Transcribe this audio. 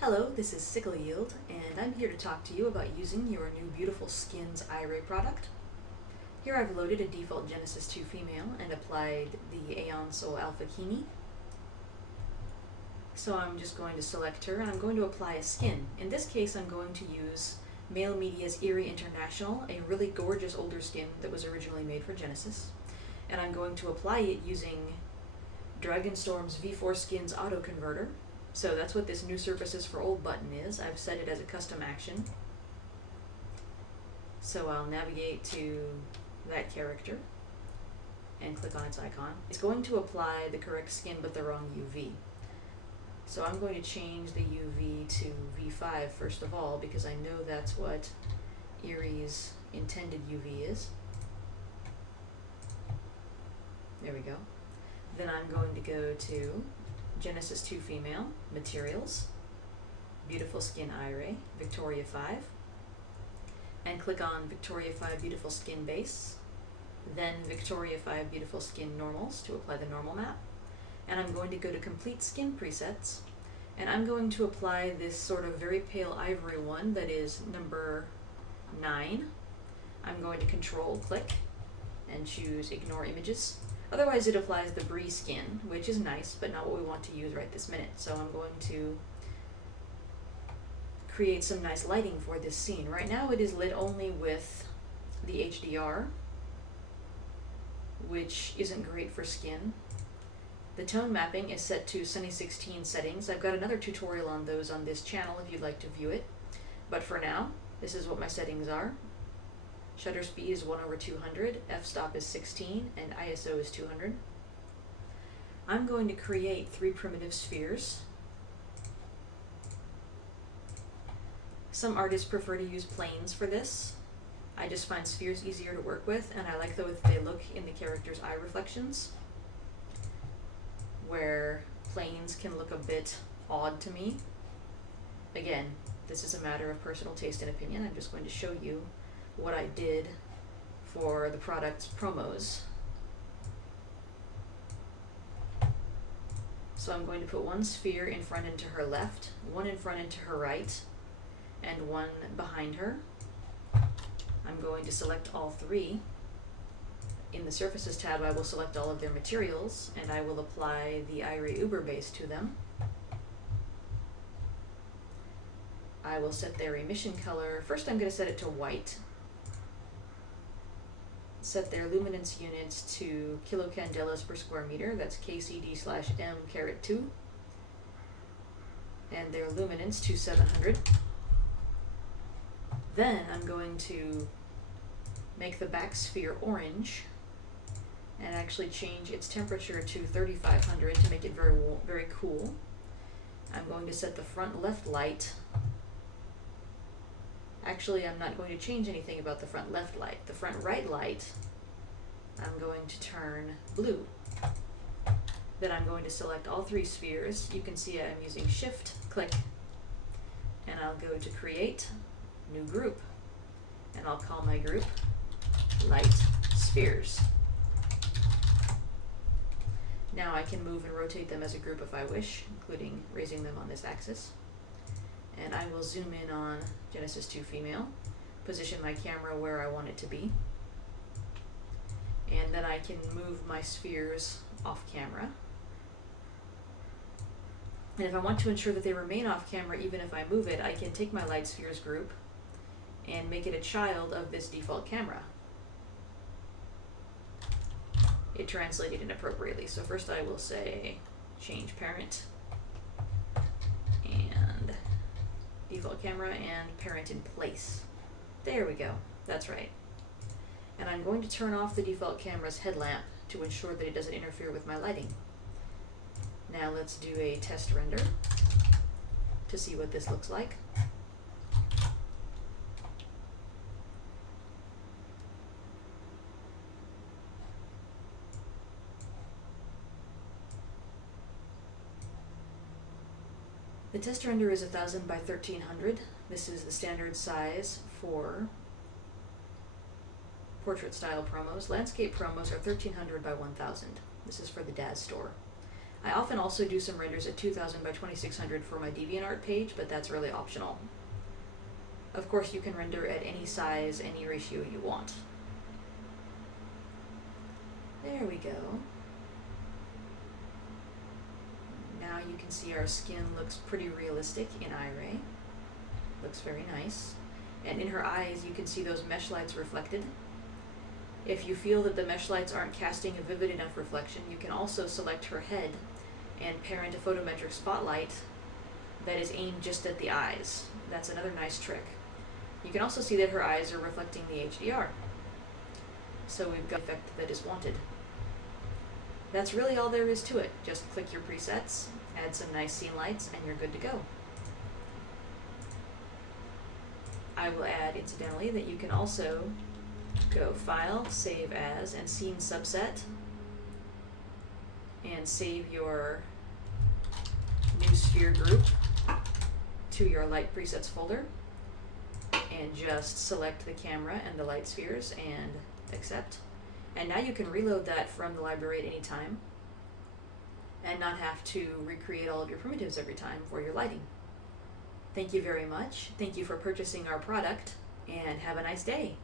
Hello, this is SickleYield, and I'm here to talk to you about using your new Beautiful Skin Iray product. Here I've loaded a default Genesis 2 female and applied the Aeon Soul Alpha Kini. So I'm just going to select her and I'm going to apply a skin. In this case I'm going to use Male Media's Iray International, a really gorgeous older skin that was originally made for Genesis. And I'm going to apply it using Dragonstorm's V4 Skins Auto Converter. So that's what this new surfaces for old button is. I've set it as a custom action. So I'll navigate to that character and click on its icon. It's going to apply the correct skin but the wrong UV. So I'm going to change the UV to V5 first of all because I know that's what Iray's intended UV is. There we go. Then I'm going to go to Genesis 2 Female, Materials, Beautiful Skin Iray, Victoria 5, and click on Victoria 5 Beautiful Skin Base, then Victoria 5 Beautiful Skin Normals to apply the normal map, and I'm going to go to Complete Skin Presets, and I'm going to apply this sort of very pale ivory one that is number 9. I'm going to Control click and choose Ignore Images. Otherwise it applies the brie skin, which is nice, but not what we want to use right this minute. So I'm going to create some nice lighting for this scene. Right now it is lit only with the HDR, which isn't great for skin. The tone mapping is set to Sunny 16 settings. I've got another tutorial on those on this channel if you'd like to view it. But for now, this is what my settings are. Shutter speed is 1/200, f-stop is 16, and ISO is 200. I'm going to create 3 primitive spheres. Some artists prefer to use planes for this. I just find spheres easier to work with, and I like the way they look in the character's eye reflections, where planes can look a bit odd to me. Again, this is a matter of personal taste and opinion. I'm just going to show you what I did for the product's promos. So I'm going to put 1 sphere in front and to her left, 1 in front and to her right, and 1 behind her. I'm going to select all 3. In the Surfaces tab I will select all of their materials and I will apply the Iray Uber base to them. I will set their emission color. First I'm going to set it to white. Set their luminance units to kilocandelas per square meter, that's KCD/M², and their luminance to 700. Then I'm going to make the back sphere orange and actually change its temperature to 3500 to make it very cool. I'm going to set the front left light. Actually, I'm not going to change anything about the front left light. The front right light, I'm going to turn blue. Then I'm going to select all 3 spheres. You can see I'm using Shift, click, and I'll go to Create, New Group, and I'll call my group Light Spheres. Now I can move and rotate them as a group if I wish, including raising them on this axis. And I will zoom in on Genesis 2 Female, position my camera where I want it to be, and then I can move my spheres off camera. And if I want to ensure that they remain off camera even if I move it, I can take my light spheres group and make it a child of this default camera. It translated inappropriately, so first I will say change parent and default camera and parent in place. There we go, that's right. And I'm going to turn off the default camera's headlamp to ensure that it doesn't interfere with my lighting. Now let's do a test render to see what this looks like. The test render is 1000 by 1300. This is the standard size for portrait style promos. Landscape promos are 1300 by 1000. This is for the DAZ store. I often also do some renders at 2000 by 2600 for my DeviantArt page, but that's really optional. Of course, you can render at any size, any ratio you want. There we go. Now you can see our skin looks pretty realistic in Iray. Looks very nice. And in her eyes, you can see those mesh lights reflected. If you feel that the mesh lights aren't casting a vivid enough reflection, you can also select her head and parent a photometric spotlight that is aimed just at the eyes. That's another nice trick. You can also see that her eyes are reflecting the HDR. So we've got the effect that is wanted. That's really all there is to it. Just click your presets, add some nice scene lights, and you're good to go. I will add, incidentally, that you can also go File, Save As, and Scene Subset, and save your new sphere group to your light presets folder, and just select the camera and the light spheres and accept. And now you can reload that from the library at any time and not have to recreate all of your primitives every time for your lighting. Thank you very much. Thank you for purchasing our product, and have a nice day.